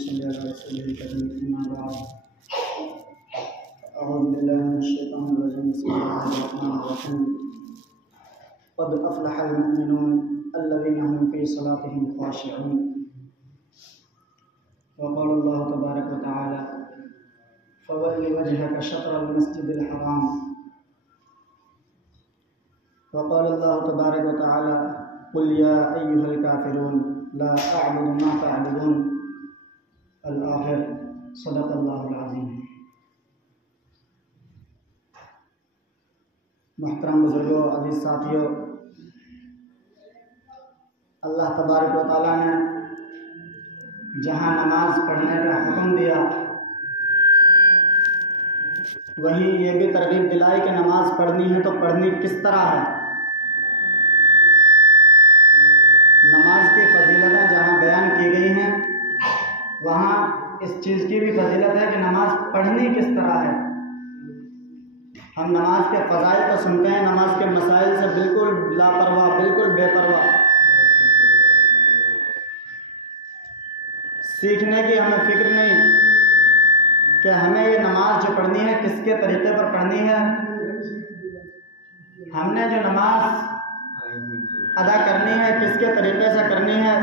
सल्ली अला रसूलिल करीम अम्मा बाद अऊज़ु बिल्लाहि मिनश शैतानिर रजीम बिस्मिल्लाहिर रहमानिर रहीम क़द अफ़लहल मुमिनून अल्लज़ीना हुम फ़ी सलातिहिम ख़ाशिऊन व क़ाला अल्लाहु तबारक व तआला फ़वल्लि वजहक शत्रल मस्जिदिल हराम व क़ाला अल्लाहु तबारक व तआला क़ुल या अय्युहल काफ़िरून ला अअबुदु मा तअबुदून अल-आखिर सदक़ल्लाहुल अज़ीम। मुहतरम बुजुर्गों, अज़ीज़ साथियों, अल्लाह तबारक व तआला ने जहाँ नमाज पढ़ने का हुक्म दिया वहीं ये भी तरगीब दिलाई कि नमाज पढ़नी है तो पढ़नी किस तरह है। नमाज की फजीलतें जहाँ बयान की गई हैं वहाँ इस चीज़ की भी फजीलत है कि नमाज पढ़नी किस तरह है। हम नमाज के फ़ज़ाइल को सुनते हैं, नमाज के मसाइल से बिल्कुल लापरवाह, बिल्कुल बेपरवाह। सीखने की हमें फ़िक्र नहीं कि हमें ये नमाज जो पढ़नी है किसके तरीक़े पर पढ़नी है। हमने जो नमाज अदा करनी है किसके तरीक़े से करनी है,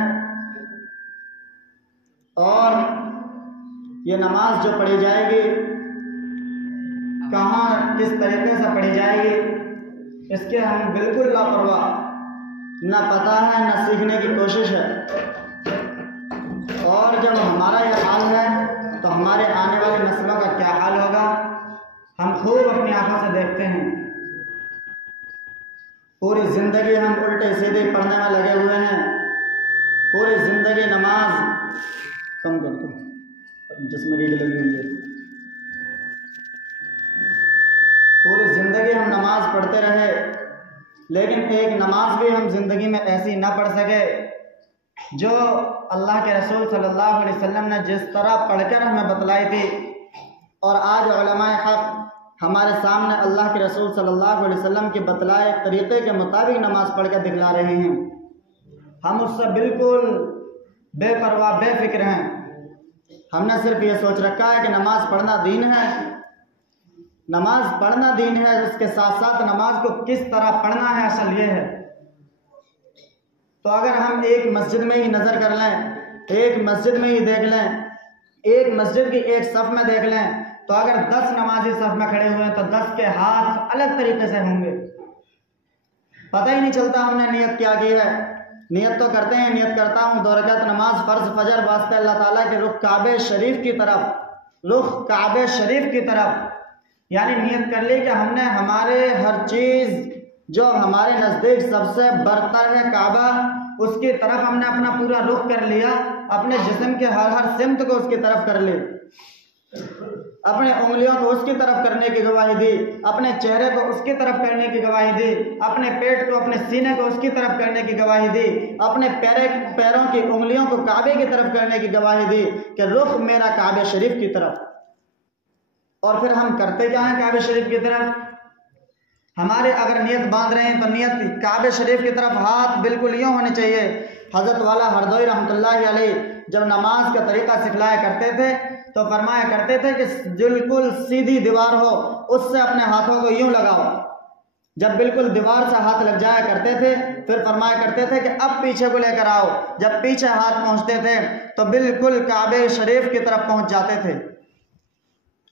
और ये नमाज जो पढ़ी जाएगी कहाँ किस तरीक़े से पढ़ी जाएगी, इसके हम बिल्कुल लापरवाह, न पता है न सीखने की कोशिश है। और जब हमारा यह हाल है तो हमारे आने वाली नस्लों का क्या हाल होगा, हम खूब अपनी आंखों से देखते हैं। पूरी ज़िंदगी हम उल्टे सीधे पढ़ने में लगे हुए हैं, पूरी ज़िंदगी नमाज कम कर दो जिसमें रीढ़ लगी हुई है, पूरी ज़िंदगी हम नमाज पढ़ते रहे, लेकिन एक नमाज भी हम ज़िंदगी में ऐसी ना पढ़ सके जो अल्लाह के रसूल सल्लल्लाहु अलैहि वसल्लम ने जिस तरह पढ़कर हमें बतलाई थी। और आज उलमाए हक़ हमारे सामने अल्लाह के रसूल सल्लल्लाहु अलैहि वसल्लम के बतलाए तरीक़े के मुताबिक नमाज पढ़ कर दिखला रहे हैं। हम उससे बिल्कुल बेपरवाह, बेफिक्र हैं। हमने सिर्फ ये सोच रखा है कि नमाज पढ़ना दीन है, नमाज पढ़ना दीन है, उसके साथ साथ नमाज को किस तरह पढ़ना है असल ये है। तो अगर हम एक मस्जिद में ही नज़र कर लें, एक मस्जिद में ही देख लें, एक मस्जिद की एक सफ़ में देख लें, तो अगर 10 नमाजी सफ़ में खड़े हुए हैं तो 10 के हाथ अलग तरीके से होंगे। पता ही नहीं चलता हमने नियत क्या की है। नियत तो करते हैं, नियत करता हूँ 2 रकात नमाज फ़र्ज़ फ़जर वास्ते अल्लाह ताला के रुख काबे शरीफ की तरफ, रुख काबे शरीफ की तरफ, यानी नियत कर ली कि हमने हमारे हर चीज़ जो हमारे नज़दीक सबसे बरतर है काबा, उसकी तरफ हमने अपना पूरा रुख कर लिया, अपने जिस्म के हर सिमत को उसकी तरफ कर ली, अपने उंगलियों को उसकी तरफ करने की गवाही दी, अपने चेहरे को उसकी तरफ करने की गवाही दी, अपने पेट को, अपने सीने को उसकी तरफ करने की गवाही दी, अपने पैरों की उंगलियों को काबे की तरफ करने की गवाही दी कि रुख मेरा काबे शरीफ की तरफ। और फिर हम करते क्या हैं काबे शरीफ की तरफ। हमारे अगर नियत बांध रहे हैं तो नियत काबे शरीफ की तरफ हाथ बिल्कुल यूँ होने चाहिए। हज़रत वाला हरदोई रहमतुल्लाहि अलैह जब नमाज का तरीक़ा सिखलाया करते थे तो फरमाया करते थे कि बिल्कुल सीधी दीवार हो उससे अपने हाथों को यूँ लगाओ। जब बिल्कुल दीवार से हाथ लग जाया करते थे फिर फरमाया करते थे कि अब पीछे को लेकर आओ। जब पीछे हाथ पहुँचते थे तो बिल्कुल काबे शरीफ की तरफ पहुँच जाते थे।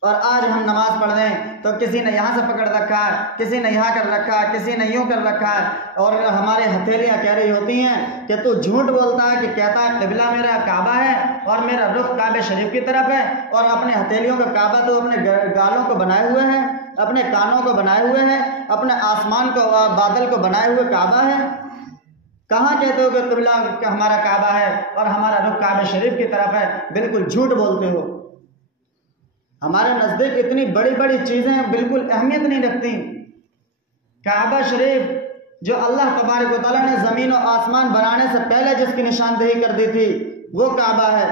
और आज हम नमाज पढ़ रहे हैं तो किसी ने यहाँ से पकड़ रखा है, किसी ने यहाँ कर रखा है, किसी ने यूँ कर रखा है, और हमारे हथेलियाँ कह रही होती हैं कि तू झूठ बोलता है कि कहता है क़िबला मेरा काबा है और मेरा रुख काबे शरीफ की तरफ है, और अपने हथेलियों का काबा तो अपने गालों को बनाए हुए हैं, अपने कानों को बनाए हुए हैं, अपने आसमान को, बादल को बनाए हुए काबा है। कहाँ कहते हो कि क़िबला हमारा काबा है और हमारा रुख काबे शरीफ की तरफ है? बिल्कुल झूठ बोलते हो। हमारे नज़दीक इतनी बड़ी बड़ी चीज़ें बिल्कुल अहमियत नहीं रखती। काबा शरीफ जो अल्लाह तबारक व तआला ने ज़मीन और आसमान बनाने से पहले जिसकी निशानदेही कर दी थी वो काबा है।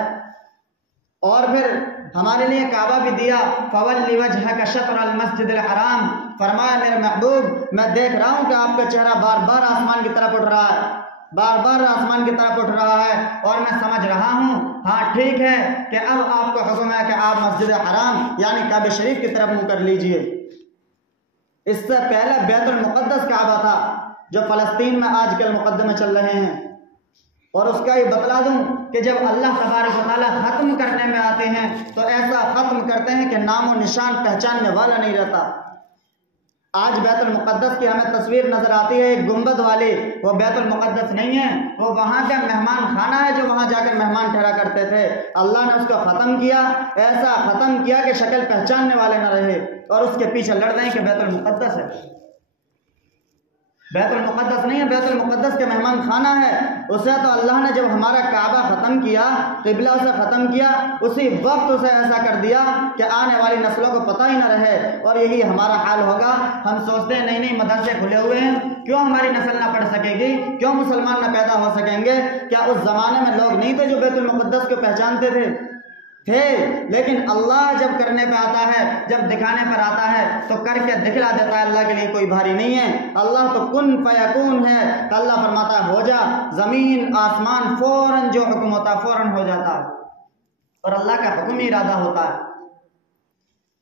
और फिर हमारे लिए काबा भी दिया, फवल्ली वजहक शत्रल मस्जिदिल हराम। फरमाया मेरे महबूब मैं देख रहा हूँ कि आपका चेहरा बार बार आसमान की तरफ उठ रहा है, बार बार आसमान की तरफ उठ रहा है, और मैं समझ रहा हूँ हाँ ठीक है कि अब आपको हुक्म है कि आप मस्जिद हराम यानी काबे शरीफ की तरफ मुँह कर लीजिए। इससे पहले बैतुल मुक़द्दस काबा था जो फ़लस्तीन में आजकल मुक़द्दमे चल रहे हैं। और उसका ये बतला दूं कि जब अल्लाह तबारक व तआला ख़त्म करने में आते हैं तो ऐसा ख़त्म करते हैं कि नामो निशान पहचानने वाला नहीं रहता। आज बैतुल मुक़द्दस की हमें तस्वीर नज़र आती है एक गुंबद वाली, वो बैतुल मुक़द्दस नहीं है, वो वहाँ का मेहमान खाना है जो वहाँ जाकर मेहमान ठहरा करते थे। अल्लाह ने उसको ख़त्म किया, ऐसा ख़त्म किया कि शक्ल पहचानने वाले न रहे, और उसके पीछे लड़ रहे हैं कि बैतुल मुक़द्दस है। बैतुल मुक़द्दस नहीं है, बैतुल मुक़द्दस के मेहमान खाना है। उसे तो अल्लाह ने जब हमारा काबा ख़त्म किया, क़िबला उसे ख़त्म किया, उसी वक्त उसे ऐसा कर दिया कि आने वाली नस्लों को पता ही न रहे। और यही हमारा हाल होगा। हम सोचते हैं नहीं नहीं मदरसे खुले हुए हैं, क्यों हमारी नस्ल ना पढ़ सकेगी, क्यों मुसलमान ना पैदा हो सकेंगे। क्या उस ज़माने में लोग नहीं थे जो बैतुल मुक़द्दस को पहचानते थे? लेकिन अल्लाह जब करने पे आता है, जब दिखाने पर आता है तो करके दिखला देता है। अल्लाह के लिए कोई भारी नहीं है। अल्लाह तो कुन फयकून है। अल्लाह फरमाता है हो जा, ज़मीन आसमान फौरन जो हुक्म होता है फौरन हो जाता है, और अल्लाह का हुक्म ही इरादा होता है।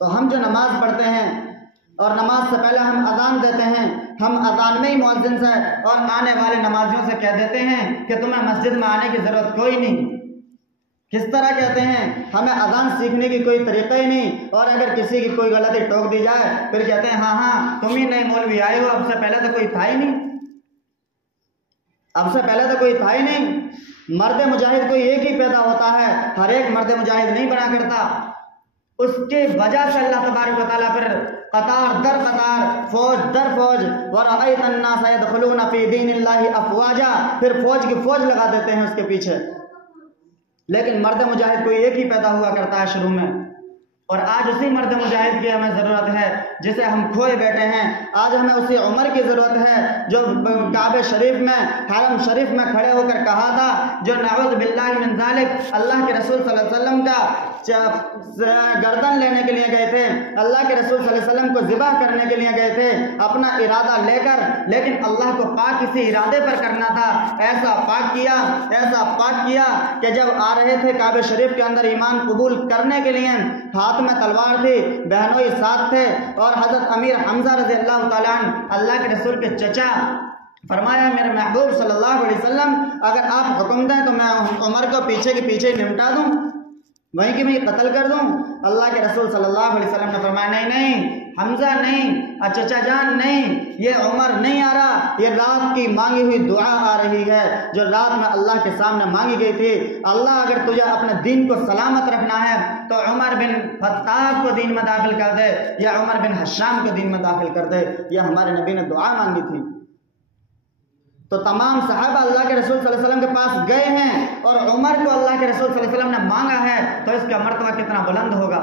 तो हम जो नमाज पढ़ते हैं और नमाज से पहले हम अजान देते हैं, हम अजान में ही मुअज्जिन से और आने वाले नमाजियों से कह देते हैं कि तुम्हें मस्जिद में आने की ज़रूरत कोई नहीं। किस तरह कहते हैं? हमें अजान सीखने की कोई तरीका ही नहीं, और अगर किसी की कोई गलती टोक दी जाए फिर कहते हैं हाँ हाँ तुम ही नए मौलवी आए हो, अब से पहले तो कोई था ही नहीं, अब से पहले तो कोई था ही नहीं। मर्द मुजाहिद कोई एक ही पैदा होता है, हर एक मर्द मुजाहिद नहीं बना करता। उसके वजह से अल्लाह तबारक व तआला फिर कतार दर कतार, फौज दर फौज, वरअयत अन्नास यदखुलून फी दीनिल्लाहि अफ़वाजा, फिर फौज की फौज लगा देते हैं उसके पीछे। लेकिन मर्द मुजाहिद कोई एक ही पैदा हुआ करता है शुरू में, और आज उसी मर्द मुजाहिद की हमें ज़रूरत है जिसे हम खोए बैठे हैं। आज हमें उसी उमर की ज़रूरत है जो काबे शरीफ में, हरम शरीफ में खड़े होकर कहा था, जो नऊज़ बिल्लाहि मिन ज़ालिक अल्लाह के रसूल सल्लल्लाहु अलैहि वसल्लम का गर्दन लेने के लिए गए थे, अल्लाह के रसूल सल्लल्लाहु अलैहि वसल्लम को ज़िबा करने के लिए गए थे अपना इरादा लेकर, लेकिन अल्लाह को पाक इसी इरादे पर करना था। ऐसा पाक किया, ऐसा पाक किया कि जब आ रहे थे काबे शरीफ के अंदर ईमान कबूल करने के लिए, हाथ में तलवार थी, बहनोई साथ थे, और हज़रत अमीर हमजा रज़ी अल्लाह तआला अन्हु अल्लाह के रसूल के चचा, फरमाया मेरे महबूब सल्लल्लाहु अलैहि वसल्लम अगर आप हुक्म दें तो मैं उमर को पीछे के पीछे निपटा दूं, वहीं कि मैं कत्ल कर दूं। अल्लाह के रसूल सल्लल्लाहु अलैहि वसल्लम ने फरमाया नहीं नहीं हमजा नहीं, चचा जान नहीं, ये उमर नहीं आ रहा, ये रात की मांगी हुई दुआ आ रही है जो रात में अल्लाह के सामने मांगी गई थी। अल्लाह अगर तुझे अपने दीन को सलामत रखना है तो उमर बिन खत्ताब को दीन में दाखिल कर दे, या उमर बिन हश्शाम को दीन में दाखिल कर दे। यह हमारे नबी ने दुआ मांगी थी। तो तमाम सहाबा अल्लाह के रसूल सल्लल्लाहु अलैहि वसल्लम के पास गए हैं और उमर को अल्लाह के रसूल सल्लल्लाहु अलैहि वसल्लम ने मांगा है, तो इसका मर्तबा कितना बुलंद होगा।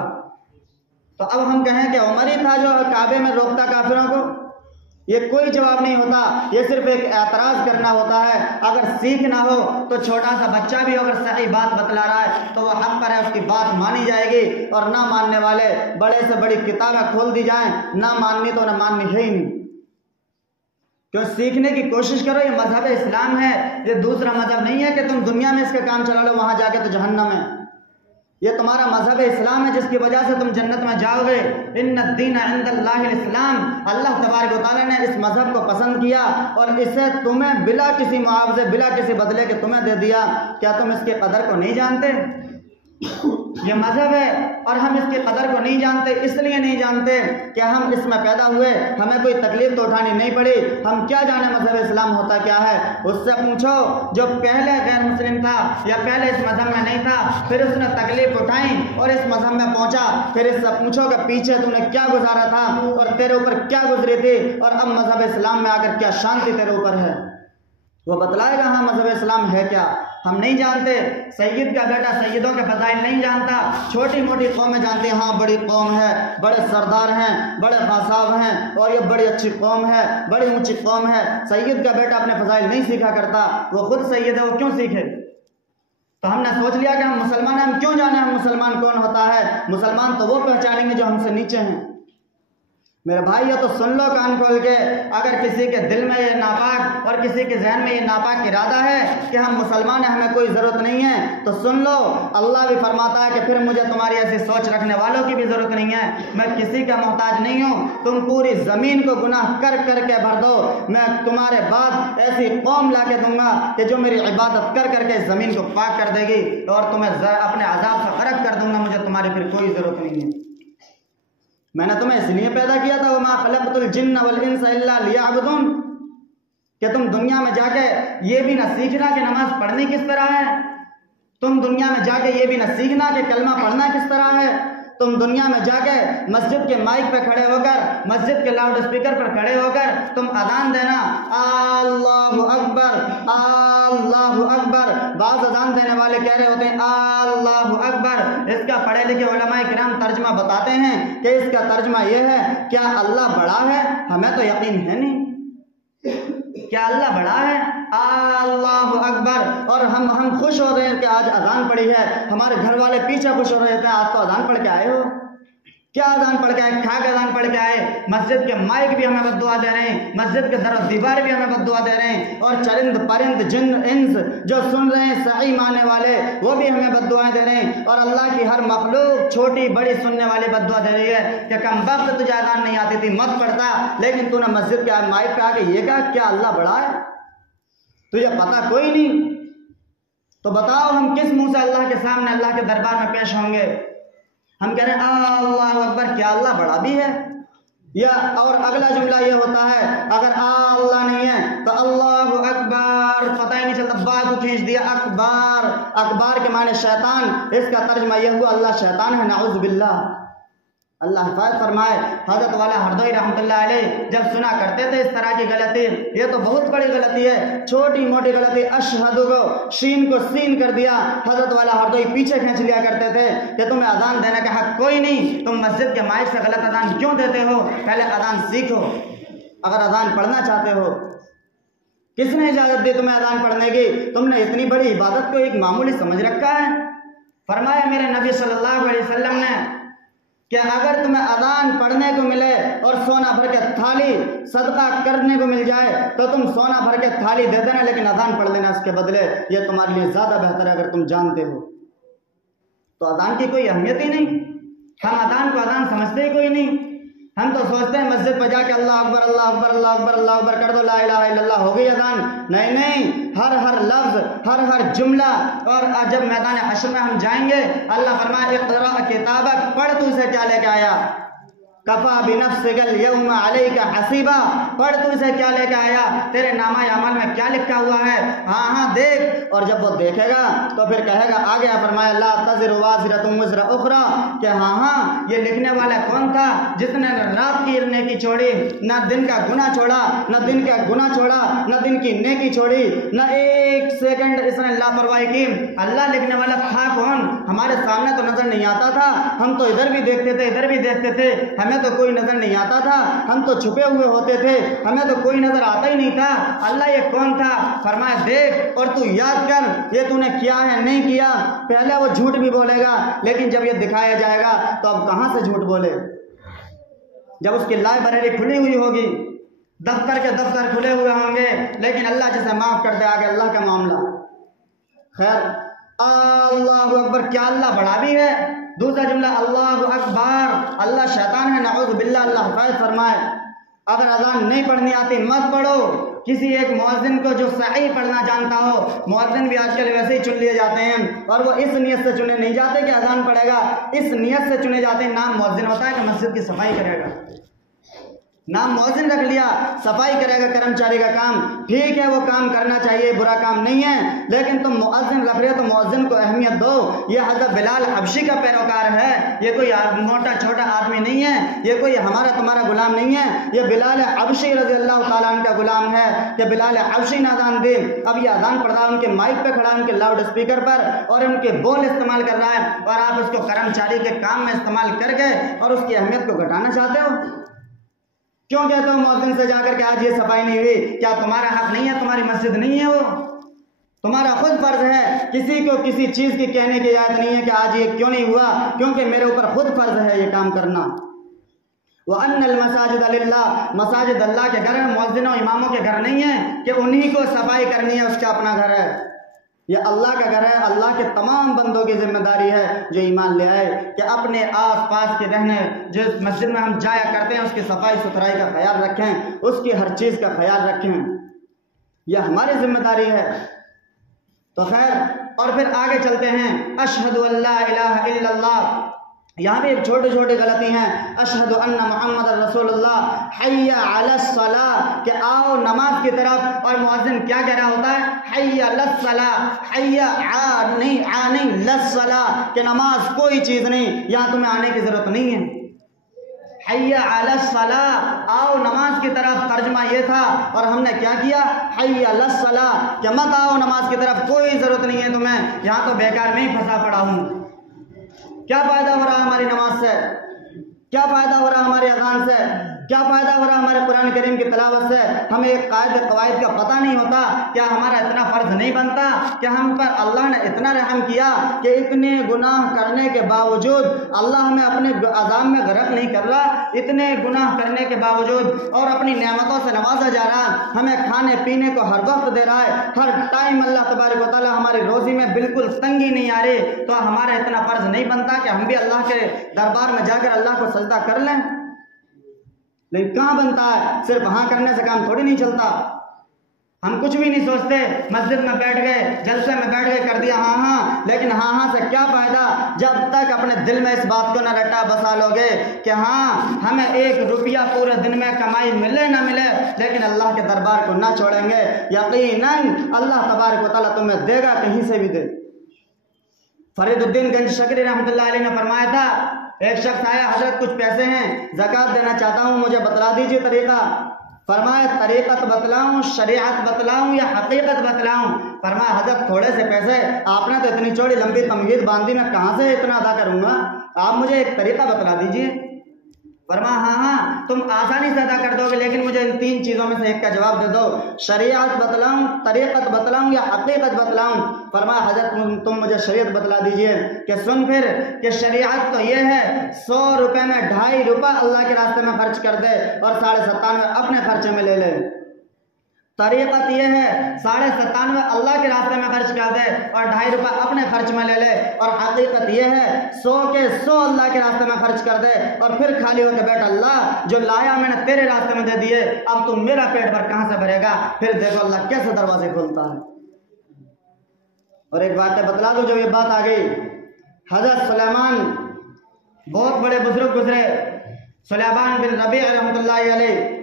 तो अब हम कहें कि उमर ही था जो काबे में रोकता काफिरों को, ये कोई जवाब नहीं होता, ये सिर्फ एक एतराज़ करना होता है। अगर सीख ना हो तो छोटा सा बच्चा भी अगर सही बात बतला रहा है तो वह हक पर है, उसकी बात मानी जाएगी, और ना मानने वाले बड़े से बड़ी किताबें खोल दी जाएं, ना माननी तो ना माननी है ही नहीं। क्यों सीखने की कोशिश करो, ये मजहब इस्लाम है, ये दूसरा मजहब नहीं है कि तुम दुनिया में इसका काम चला लो वहां जाके तो जहन्नम है। ये तुम्हारा मजहब इस्लाम है जिसकी वजह से तुम जन्नत में जाओगे। इन्नद्दीन इंदल्लाहिल इस्लाम, अल्लाह तबारक व तआला ने इस मजहब को पसंद किया और इसे तुम्हें बिला किसी मुआवजे, बिला किसी बदले के तुम्हें दे दिया। क्या तुम इसके कदर को नहीं जानते? ये मजहब है और हम इसकी कदर को नहीं जानते। इसलिए नहीं जानते कि हम इसमें पैदा हुए, हमें कोई तकलीफ तो उठानी नहीं पड़ी, हम क्या जाने मजहब इस्लाम होता क्या है। उससे पूछो जो पहले गैर मुस्लिम था या पहले इस मजहब में नहीं था, फिर उसने तकलीफ उठाई और इस मजहब में पहुंचा, फिर इससे पूछो कि पीछे तुमने क्या गुजारा था और तेरे ऊपर क्या गुजरी थी, और अब मजहब इस्लाम में आकर क्या शांति तेरे ऊपर है। वो बतलाएगा हाँ मजहब इस्लाम है क्या। हम नहीं जानते। सैयद का बेटा सैयदों के फजाइल नहीं जानता, छोटी मोटी कौमें जानती हैं, हाँ बड़ी कौम है, बड़े सरदार हैं, बड़े खासाब हैं, और ये बड़ी अच्छी कौम है, बड़ी ऊंची कौम है। सैयद का बेटा अपने फजाइल नहीं सीखा करता, वो खुद सैयद है, वो क्यों सीखे। तो हमने सोच लिया कि हम मुसलमान हैं, हम क्यों जाने हम मुसलमान कौन होता है। मुसलमान तो वो पहचानेंगे जो हमसे नीचे हैं। मेरे भाई ये तो सुन लो कान खोल के, अगर किसी के दिल में ये नापाक और किसी के जहन में ये नापाक इरादा है कि हम मुसलमान हैं, हमें कोई ज़रूरत नहीं है, तो सुन लो अल्लाह भी फरमाता है कि फिर मुझे तुम्हारी ऐसी सोच रखने वालों की भी ज़रूरत नहीं है। मैं किसी का मोहताज नहीं हूँ। तुम पूरी ज़मीन को गुनाह कर कर के भर दो, मैं तुम्हारे बाद ऐसी कौम ला के दूंगा कि जो मेरी इबादत कर करके ज़मीन को पाक कर देगी और तुम्हें अपने अजाब से ग़रक़ कर दूंगा। मुझे तुम्हारी फिर कोई ज़रूरत नहीं है। मैंने तुम्हें इसलिए पैदा किया था, वमा खलक़तुल जिन्न वल इंसा इल्ला लियअबुदून, कि तुम दुनिया में जाके ये भी ना सीखना कि नमाज पढ़नी किस तरह है, तुम दुनिया में जाके ये भी ना सीखना कि कलमा पढ़ना किस तरह है, तुम दुनिया में जाके मस्जिद के माइक पे खड़े होकर, मस्जिद के लाउड स्पीकर पर खड़े होकर तुम अजान देना, अल्लाहु अकबर अल्लाहु अकबर। बाज़ अजान देने वाले कह रहे होते हैं अल्लाहु अकबर। इसका पढ़े लिखे उलमाए किराम तर्जमा बताते हैं कि इसका तर्जमा यह है, क्या अल्लाह बड़ा है? हमें तो यकीन है नहीं। क्या अल्लाह बड़ा है? अल्लाहु अकबर। और हम खुश हो रहे हैं कि आज अजान पढ़ी है, हमारे घर वाले पीछे खुश हो रहे थे, आज तो अजान पढ़ के आए हो। क्या अजान पढ़ के आए? खा के अजान पढ़ के आए। मस्जिद के माइक भी हमें बद्दुआ दे रहे हैं, मस्जिद के दर दीवार भी हमें बद्दुआ दे रहे हैं, और चरिंद परिंद जिन्न इंस जो सुन रहे हैं सही मानने वाले वो भी हमें बद्दुआएं दे रहे हैं, और अल्लाह की हर मखलूक छोटी बड़ी सुनने वाली बद्दुआ दे रही है कि कम वक्त तुझे अजान नहीं आती थी, मत पढ़ता, लेकिन तूने मस्जिद के माइक पे आके ये कहा क्या अल्लाह बड़ा है? तुझे पता कोई नहीं। तो बताओ हम किस मुंह से अल्लाह के सामने अल्लाह के दरबार में पेश होंगे? हम कह रहे हैं अल्लाहु अकबर, क्या अल्लाह बड़ा भी है? या और अगला जुमला ये होता है, अगर अल्लाह नहीं है तो अल्लाहु अकबर, पता ही नहीं चलता, बा को खींच दिया अकबर। अकबर के माने शैतान, इसका तर्जमा यह हुआ अल्लाह शैतान है, नाउज़ बिल्लाह। अल्लाह हिफाज़त फरमाए। हज़रत वाला हरदोई रहमतुल्लाह अलैह जब सुना करते थे इस तरह की गलती, ये तो बहुत बड़ी गलती है, छोटी मोटी गलती, अशहदु को शीन को सीन कर दिया, हज़रत वाला हरदोई पीछे खींच लिया करते थे कि तुम्हें अजान देने का हक कोई नहीं, तुम मस्जिद के माइक से गलत अजान क्यों देते हो? पहले अजान सीखो अगर अजान पढ़ना चाहते हो। किसने इजाज़त दी तुम्हें अजान पढ़ने की? तुमने इतनी बड़ी इबादत को एक मामूली समझ रखा है। फरमाया मेरे नबी सल्लल्लाहु अलैहि वसल्लम ने कि अगर तुम्हें अजान पढ़ने को मिले और सोना भर के थाली सदका करने को मिल जाए तो तुम सोना भर के थाली दे देना, लेकिन अजान पढ़ लेना इसके बदले, ये तुम्हारे लिए ज़्यादा बेहतर है अगर तुम जानते हो। तो अजान की कोई अहमियत ही नहीं, हम अजान को अजान समझते ही कोई नहीं। हम तो सोचते हैं मस्जिद पर जाके अल्लाह अकबर अल्लाह अकबर अल्लाह अकबर अल्लाह अकबर कर दो, ला इलाहा इल्लल्लाह, हो गई अजान। नहीं नहीं, हर हर लफ्ज़ हर जुमला। और जब मैदान हश्र में हम जाएंगे, अल्लाह फरमाए इक़रा किताबक, पढ़ तू इसे क्या लेके आया, कफ़ा बिनफ़्सिकल यौमा अलैका हसीबा, पढ़ तू इसे क्या लेके आया, तेरे नामा अमल में क्या लिखा हुआ है, हाँ हाँ देख। और जब वो देखेगा तो फिर कहेगा, आगे फरमाया ला तज़िरु वाज़िरतुम विज़रा उख़रा, कि हाँ हाँ ये लिखने वाला कौन था जिसने रात की नेकी छोड़ी, न दिन का गुनाह छोड़ा, न दिन का गुनाह छोड़ा, न दिन की नेकी छोड़ी, न एक सेकंड इसने लापरवाही की। अल्लाह लिखने वाला था कौन? हमारे सामने तो नजर नहीं आता था, हम तो इधर भी देखते थे इधर भी देखते थे, हमें तो कोई नजर नहीं आता था, हम तो छुपे हुए होते थे, हमें तो कोई नजर आता ही नहीं था। अल्लाह ये कौन था? फरमाया देख और तू याद कर ये तूने किया है नहीं किया। पहले वो झूठ भी बोलेगा, लेकिन जब ये दिखाया जाएगा तो अब कहां से झूठ बोले? जब उसकी लाइब्रेरी खुली हुई होगी, दफ्तर के दफ्तर खुले हुए होंगे, लेकिन अल्लाह जिसे माफ कर दे, आगे अल्लाह का मामला। खैर, अल्लाहु अकबर, क्या अल्लाह बड़ा भी है? दूसरा जुमला अल्लाहु अकबर, अल्लाह शैतान है, नाऊज़ बिल्लाह, अल्लाह हिफाज़त फरमाए। अगर अजान नहीं पढ़नी आती मत पढ़ो। किसी एक मुअज्जिन को जो सही पढ़ना जानता हो, मुअज्जिन भी आजकल वैसे ही चुन लिए जाते हैं, और वो इस नियत से चुने नहीं जाते कि अजान पढ़ेगा, इस नियत से चुने जाते हैं, नाम मुअज्जिन होता है कि मस्जिद की सफाई करेगा, नाम मुअज्जिन रख लिया, सफाई करेगा, कर्मचारी का काम, ठीक है वो काम करना चाहिए, बुरा काम नहीं है, लेकिन तुम मुअज्जिन रख रहे हो तो मुअज्जिन को अहमियत दो। ये हज़रत बिलाल हबशी का पैरोकार है, ये कोई मोटा छोटा आदमी नहीं है, ये कोई हमारा तुम्हारा गुलाम नहीं है, ये बिलाल हबशी रज़ी अल्लाह ताला अन्हु का गुलाम है कि बिलाल हबशी ने अजान दी। अब ये अजान पढ़ रहा है, उनके माइक पे खड़ा है, उनके लाउड स्पीकर पर, और उनके बोल इस्तेमाल कर रहा है, और आप उसको कर्मचारी के काम में इस्तेमाल करके और उसकी अहमियत को घटाना चाहते हो। क्यों कहते हो मुअज्जिन से जाकर के आज ये सफाई नहीं हुई? क्या तुम्हारा हक नहीं है? तुम्हारी मस्जिद नहीं है वो? तुम्हारा खुद फर्ज है, किसी को किसी चीज़ की कहने की इजाज़त नहीं है कि आज ये क्यों नहीं हुआ, क्योंकि मेरे ऊपर खुद फर्ज है ये काम करना। वह अन्नल मसाजिद लिल्लाह, मसाजिद अल्लाह के घर है, मुअज्जिनों इमामों के घर नहीं है कि उन्हीं को सफाई करनी है, उसका अपना घर है। यह अल्लाह का घर है, अल्लाह के तमाम बंदों की जिम्मेदारी है जो ईमान ले आए कि अपने आस पास के रहने, जिस मस्जिद में हम जाया करते हैं उसकी सफाई सुथराई का ख्याल रखें, उसकी हर चीज़ का ख्याल रखें, यह हमारी जिम्मेदारी है। तो खैर, और फिर आगे चलते हैं। अशहदु अल्ला इलाहा इल्लल्लाह, यहाँ भी एक छोटी छोटी गलती हैं। अशहदु अन्ना मुहम्मद रसूलुल्लाह, हय्या अलस सलाह, कि आओ नमाज की तरफ, और मुअज्जिन क्या कह रहा होता है, हय्या लस सलाह, हय्या आ नहीं लस सलाह, कि नमाज कोई चीज़ नहीं, यहाँ तुम्हें आने की ज़रूरत नहीं है। हय्या अलस सलाह, आओ नमाज की तरफ, तर्जमा ये था, और हमने क्या किया, हय्या लस सलाह, कि मत आओ नमाज की तरफ, कोई ज़रूरत नहीं है तुम्हें, यहाँ तो बेकार में ही फंसा पड़ा हूँ। क्या फ़ायदा हो रहा है हमारी नमाज से, क्या फ़ायदा हो रहा है हमारे अज़ान से, क्या फ़ायदा हो रहा है हमारे कुरान करीम की तिलावत से। हमें एक क़वाइद का पता नहीं होता, क्या हमारा इतना फ़र्ज़ नहीं बनता कि हम पर अल्लाह ने इतना रहम किया कि इतने गुनाह करने के बावजूद अल्लाह हमें अपने अज़ाब में गर्क नहीं कर रहा, इतने गुनाह करने के बावजूद और अपनी नेमतों से नवाजा जा रहा है, हमें खाने पीने को हर वक्त दे रहा है, हर टाइम अल्लाह तबारक व तआला हमारी रोज़ी में बिल्कुल तंगी नहीं आ रही, तो हमारा इतना फ़र्ज़ नहीं बनता कि हम भी अल्लाह के दरबार में जाकर अल्लाह को सजदा कर लें। लेकिन कहाँ बनता है, सिर्फ हाँ करने से काम थोड़ी नहीं चलता। हम कुछ भी नहीं सोचते, मस्जिद में बैठ गए, जलसे में बैठ गए, कर दिया हाँ हाँ, लेकिन हाँ हाँ से क्या फ़ायदा जब तक अपने दिल में इस बात को न रटा बसा लोगे कि हाँ हमें 1 रुपया पूरे दिन में कमाई मिले ना मिले, लेकिन अल्लाह के दरबार को ना छोड़ेंगे। यकीनन अल्लाह तबारक व तआला तुम्हें देगा, कहीं से भी दे। फरीदुद्दीन गंज शकरी रहमतुल्लाह अलैह ने फरमाया था, एक शख्स आया, हजरत कुछ पैसे हैं, ज़कात देना चाहता हूँ, मुझे बतला दीजिए तरीक़ा। फरमाया तरीक़त बतलाऊँ, शरीयत बतलाऊँ या हकीकत बतलाऊँ। फरमाया हजरत थोड़े से पैसे, आपने तो इतनी चौड़ी लंबी तमहीद बांधी, मैं कहाँ से इतना अदा करूँगा, आप मुझे एक तरीक़ा बतला दीजिए। फरमाया हाँ हाँ तुम आसानी से अदा कर दोगे, लेकिन मुझे इन 3 चीज़ों में से एक का जवाब दे दो, शरीयत बतलाऊँ, तरीक़त बतलाऊँ या हकीकत बतलाऊँ। फरमाया हजरत तुम मुझे शरीयत बतला दीजिए। कि सुन फिर, कि शरीयत तो ये है 100 रुपये में 2.5 रुपये अल्लाह के रास्ते में खर्च कर दे और 97.5 अपने खर्चे में ले ले। तरीक़त ये है 97.5 अल्लाह के रास्ते में खर्च कर दे और 2.5 रुपये अपने खर्च में ले ले। और हकीकत ये है 100 के 100 अल्लाह के रास्ते में खर्च कर दे और फिर खाली होकर बैठ, अल्लाह जो लाया मैंने तेरे रास्ते में दे दिए, अब तुम मेरा पेट भर कहाँ से भरेगा। फिर देखो अल्लाह कैसे दरवाजे खोलता है। और एक बात बतला दो, जब ये बात आ गई, हज़रत सुलेमान बहुत बड़े बुजुर्ग गुजरे, सुलेमान बिन रबी रहमतुल्लाहि अलैह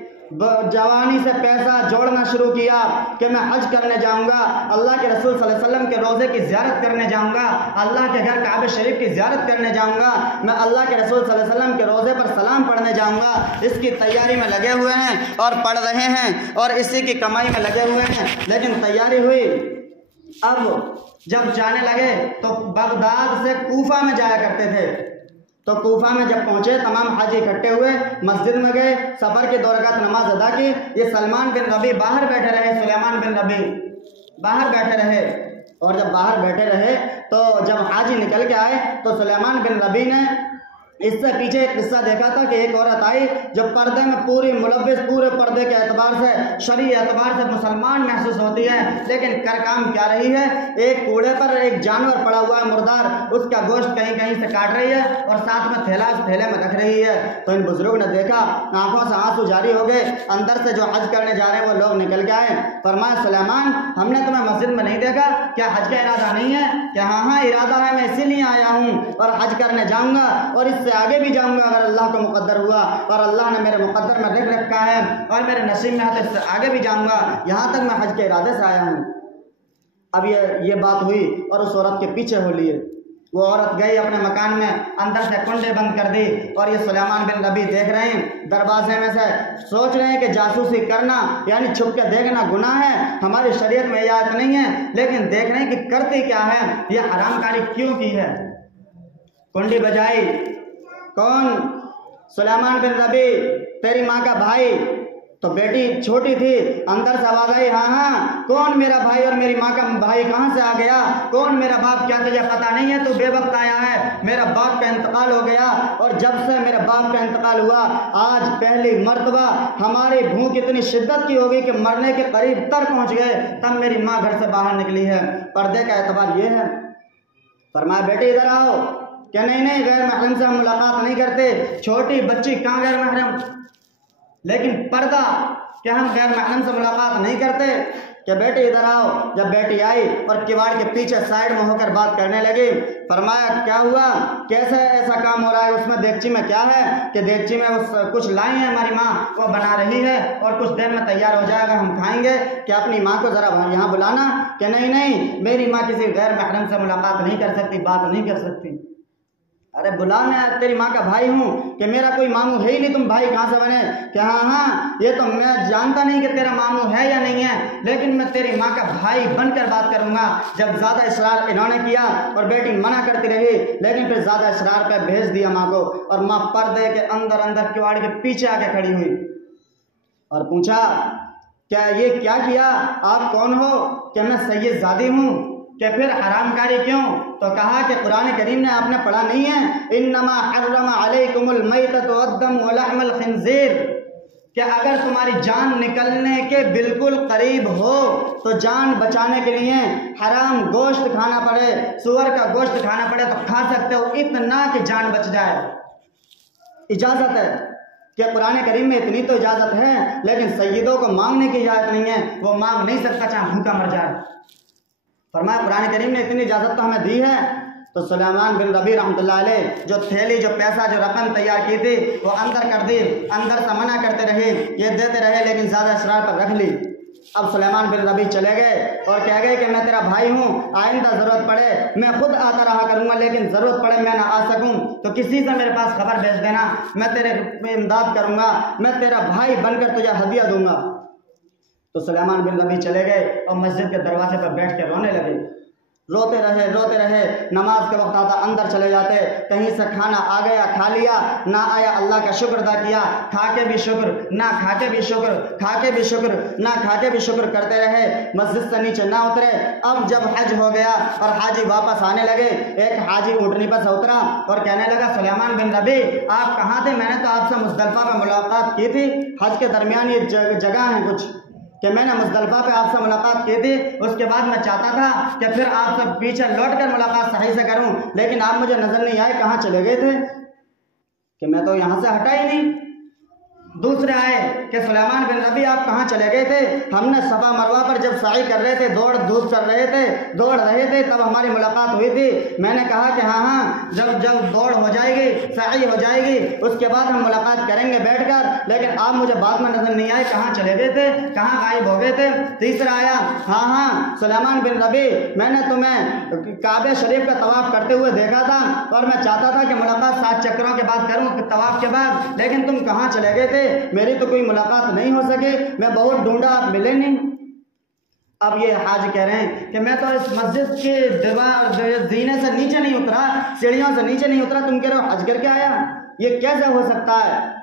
जवानी से पैसा जोड़ना शुरू किया कि मैं हज करने जाऊंगा, अल्लाह के रसूल सल्लल्लाहु अलैहि वसल्लम के रोज़े की ज़ियारत करने जाऊंगा, अल्लाह के घर काबे शरीफ की ज़ियारत करने जाऊंगा, मैं अल्लाह के रसूल सल्लल्लाहु अलैहि वसल्लम के रोज़े पर सलाम पढ़ने जाऊंगा। इसकी तैयारी में लगे हुए हैं और पढ़ रहे हैं और इसी की कमाई में लगे हुए हैं। लेकिन तैयारी हुई, अब जब जाने लगे तो बगदाद से कूफा में जाया करते थे, तो कूफा में जब पहुंचे तमाम हाजी इकट्ठे हुए, मस्जिद में गए, सफ़र की 2 रकात नमाज अदा की। ये सलमान बिन रबी बाहर बैठे रहे, सुलेमान बिन रबी बाहर बैठे रहे, और जब बाहर बैठे रहे तो जब हाजी निकल के आए तो सुलेमान बिन रबी ने इससे पीछे एक किस्सा देखा था कि एक औरत आई जो पर्दे में पूरी मुलव्विस, पूरे पर्दे के एतबार से, शरई एतबार से मुसलमान महसूस होती है, लेकिन कर काम क्या रही है, एक कूड़े पर एक जानवर पड़ा हुआ है मुर्दार, उसका गोश्त कहीं कहीं से काट रही है और साथ में थैला उस थैले में रख रही है। तो इन बुजुर्ग ने देखा, आंखों से आंसू जारी हो गए। अंदर से जो हज करने जा रहे हैं वो लोग निकल के आए। फरमाया सुलेमान, हमने तुम्हें मस्जिद में नहीं देखा, क्या हज का इरादा नहीं है? क्या हाँ हाँ इरादा है, मैं इसीलिए आया हूँ और हज करने जाऊँगा और से आगे भी जाऊंगा अगर अल्लाह को मुकद्दर हुआ, और अल्लाह ने मेरे मुकद्दर में लिख रखा है और मेरे नसीब में है तो इससे आगे भी जाऊंगा, यहाँ तक मैं हज के इरादे से आया हूँ। अब ये बात हुई और उस औरत के पीछे हो लिए। वो औरत गई अपने मकान में, अंदर से कुंडे बंद कर दी और ये सुलेमान बिन रबी देख रहे हैं दरवाजे में से, सोच रहे हैं कि जासूसी करना यानी छुप के देखना गुनाह है, हमारी शरीयत में इजाज़त नहीं है, लेकिन देख रहे हैं कि करते क्या है, ये हरामकारी क्यों की है। कुंडी बजाई, कौन? सुलेमान बिन रबी, तेरी माँ का भाई, तो बेटी छोटी थी, अंदर से आवाज आई, हाँ हाँ कौन मेरा भाई और मेरी माँ का भाई कहाँ से आ गया, कौन मेरा बाप, क्या तुझे पता नहीं है, तू बेवक्त आया है, मेरा बाप का इंतकाल हो गया और जब से मेरे बाप का इंतकाल हुआ आज पहली मर्तबा हमारी भूख इतनी शिद्दत की होगी कि मरने के करीब तर पहुंच गए, तब मेरी माँ घर से बाहर निकली है। पर्दे का एतबार ये है। फरमाया बेटे इधर आओ। क्या नहीं नहीं गैर महरम से हम मुलाकात नहीं करते। छोटी बच्ची कहाँ गैर महरम, लेकिन पर्दा क्या हम गैर महरम से मुलाकात नहीं करते। क्या बेटी इधर आओ। जब बेटी आई और किवाड़ के पीछे साइड में होकर बात करने लगी, फरमाया क्या हुआ, कैसे ऐसा काम हो रहा है, उसमें देगची में क्या है, कि देगची में कुछ लाई है हमारी माँ, वो बना रही है और कुछ देर में तैयार हो जाएगा, हम खाएंगे, क्या अपनी माँ को ज़रा यहाँ बुलाना। कि नहीं नहीं मेरी माँ किसी गैर महरम से मुलाकात नहीं कर सकती, बात नहीं कर सकती। अरे बुला, मैं तेरी माँ का भाई हूँ। कि मेरा कोई मामू है ही नहीं, तुम भाई कहाँ से बने। कि हाँ हाँ ये तो मैं जानता नहीं कि तेरा मामू है या नहीं है, लेकिन मैं तेरी माँ का भाई बनकर बात करूँगा। जब ज़्यादा इसरार इन्होंने किया और बेटी मना करती रही, लेकिन फिर ज़्यादा इसरार पे भेज दिया माँ को, और माँ पर्दे के अंदर अंदर किवाड़ के पीछे आके खड़ी हुई और पूछा क्या ये क्या किया, आप कौन हो। कि मैं सैयद ज़ादी हूँ। कि फिर हरामकारी क्यों। तो कहा कि कुरान करीम ने आपने पढ़ा नहीं है, इन्नमा हर्रम अलैकुमुल मैतत वद्दम व लहमुल खिंजीर, कि अगर तुम्हारी जान निकलने के बिल्कुल करीब हो तो जान बचाने के लिए हराम गोश्त खाना पड़े, सुअर का गोश्त खाना पड़े तो खा सकते हो, इतना कि जान बच जाए। इजाज़त है कि कुरान करीम में इतनी तो इजाज़त है, लेकिन सैयदों को मांगने की इजाज़त नहीं है, वो मांग नहीं सकता चाहे भूखा मर जाए। फरमाया कुरान करीम ने इतनी इजाज़त तो हमें दी है। तो सुलेमान बिन रबी रहमतुल्लाह अलैह जो थैली, जो पैसा, जो रकम तैयार की थी वो अंदर कर दी, अंदर से मना करते रहे, ये देते रहे, लेकिन ज़्यादा इसरार पर रख ली। अब सुलेमान बिन रबी चले गए और कह गए कि मैं तेरा भाई हूँ, आइंदा ज़रूरत पड़े मैं खुद आता रहा करूँगा, लेकिन ज़रूरत पड़े मैं ना आ सकूँ तो किसी से मेरे पास खबर भेज देना, मैं तेरे इमदाद करूँगा, मैं तेरा भाई बनकर तुझे हदिया दूँगा। तो सुलेमान बिन रबी चले गए और मस्जिद के दरवाजे पर बैठ के रोने लगे। रोते रहे, नमाज के वक्त आता अंदर चले जाते, कहीं से खाना आ गया खा लिया, ना आया अल्लाह का शुक्र अदा किया, खा के भी शुक्र, ना खा के भी शुक्र, खा के भी शुक्र, ना खा के भी शुक्र करते रहे, मस्जिद से नीचे ना उतरे। अब जब हज हो गया और हाजी वापस आने लगे, एक हाजी ऊँटनी पर से उतरा और कहने लगा सुलेमान बिन रबी आप कहाँ थे, मैंने तो आपसे मुज़दलिफ़ा में मुलाकात की थी, हज के दरमियान ये जगह है कुछ, कि मैंने मुज़दलिफ़ा पे आपसे मुलाकात की थी, उसके बाद मैं चाहता था कि फिर आपसे पीछे लौट कर मुलाकात सही से करूं, लेकिन आप मुझे नज़र नहीं आए, कहाँ चले गए थे। कि मैं तो यहाँ से हटा ही नहीं। दूसरे आए कि सुलेमान बिन रबी आप कहाँ चले गए थे, हमने सफा मरवा पर जब साई कर रहे थे, दौड़ धूप कर रहे थे, दौड़ रहे थे, तब हमारी मुलाकात हुई थी, मैंने कहा कि हाँ हाँ जब दौड़ हो जाएगी, साई हो जाएगी, उसके बाद हम मुलाकात करेंगे बैठकर, लेकिन आप मुझे बाद में नजर नहीं आए, कहाँ चले गए थे, कहाँ गायब हो गए थे। तीसरा आया, हाँ हाँ सुलेमान बिन रबी मैंने तुम्हें काबे शरीफ का तवाफ करते हुए देखा था और मैं चाहता था कि मुलाकात 7 चक्करों के बाद करूँ, तवाफ के बाद, लेकिन तुम कहाँ चले गए थे, मेरी तो कोई मुलाकात नहीं हो सके, मैं बहुत ढूंढा आप मिले नहीं। अब ये हाज कह रहे हैं कि मैं तो इस मस्जिद के दीवार जीने से नीचे नहीं उतरा, सीढ़ियों से नीचे नहीं उतरा, तुम कह रहे हो हज करके आया, ये कैसे हो सकता है।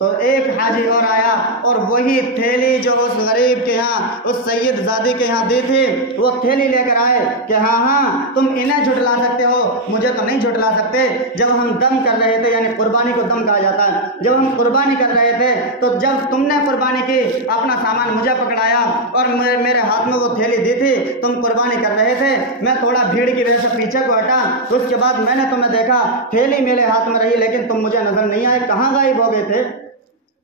तो एक हाजी और आया और वही थैली जो उस गरीब के यहाँ, उस सैयद ज़ादी के यहाँ दी थी, वो थैली लेकर आए कि हाँ हाँ तुम इन्हें झुटला सकते हो, मुझे तो नहीं झुटला सकते। जब हम दम कर रहे थे, यानी कुर्बानी को दम कहा जाता है, जब हम कुर्बानी कर रहे थे तो जब तुमने कुर्बानी की, अपना सामान मुझे पकड़ाया और मेरे हाथ में वो थैली दी थी, तुम कुर्बानी कर रहे थे, मैं थोड़ा भीड़ की वजह से पीछे को हटा, उसके बाद मैंने तुम्हें देखा, थैली मेरे हाथ में रही, लेकिन तुम मुझे नजर नहीं आए, कहाँ गायब हो गए थे।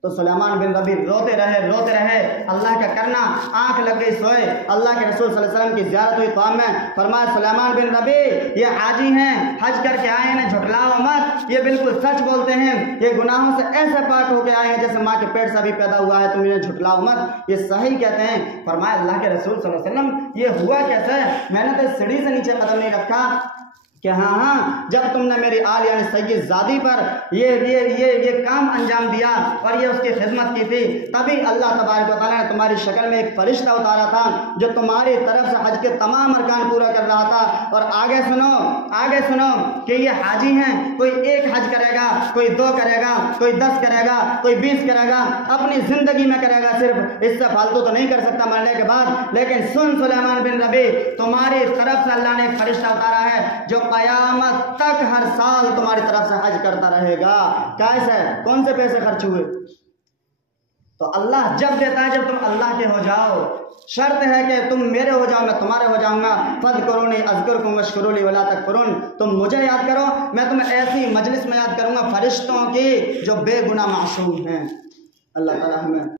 तो सुलेमान बिन रबी रोते रहे, अल्लाह का करना, आंख लग गई सोए, अल्लाह के रसूल सल्लल्लाहु अलैहि वसल्लम की ज़ियारत हुई क़ौम में, फरमाया सुलेमान बिन रबी ये हाजी हैं, हज करके आए हैं, झुठलाओ मत, ये बिल्कुल सच बोलते हैं, ये गुनाहों से ऐसे पाक होके आए हैं जैसे माँ के पेट से अभी पैदा हुआ है, तुम इन्हें झुठलाओ मत, ये सही कहते हैं। फरमाया अल्लाह के रसूल सल्लल्लाहु अलैहि वसल्लम ये हुआ कैसे, मैंने तो सीढ़ी से नीचे कदम नहीं रखा। कि हाँ जब तुमने मेरी आल यानी सैयदजादी पर ये काम अंजाम दिया और ये उसकी खिदमत की थी, तभी अल्लाह तबारक व तआला ने तुम्हारी शक्ल में एक फरिश्ता उतारा था जो तुम्हारी तरफ से हज के तमाम अरकान पूरा कर रहा था। और आगे सुनो कि ये हाजी हैं, कोई एक हज करेगा, कोई 2 करेगा, कोई 10 करेगा, कोई 20 करेगा, अपनी ज़िंदगी में करेगा सिर्फ, इससे फालतू तो नहीं कर सकता मरने के बाद। लेकिन सुन सुलेमान बिन रबी, तुम्हारी तरफ से अल्लाह ने एक फरिश्ता उतारा है जो क़यामत तक हर साल तुम्हारी तरफ से हज करता रहेगा। कैसे, कौन से पैसे खर्च हुए? तो अल्लाह जब देता है जब तुम अल्लाह के हो जाओ। शर्त है कि तुम मेरे हो जाओ, मैं तुम्हारे हो जाऊंगा। फज़कुरूनी अज़कुरकुम वश्कुरूली वला तकफुरून, तुम मुझे याद करो, मैं तुम्हें ऐसी मजलिस में याद करूंगा फरिश्तों की जो बेगुनाह मासूम हैं। अल्लाह ताला हमें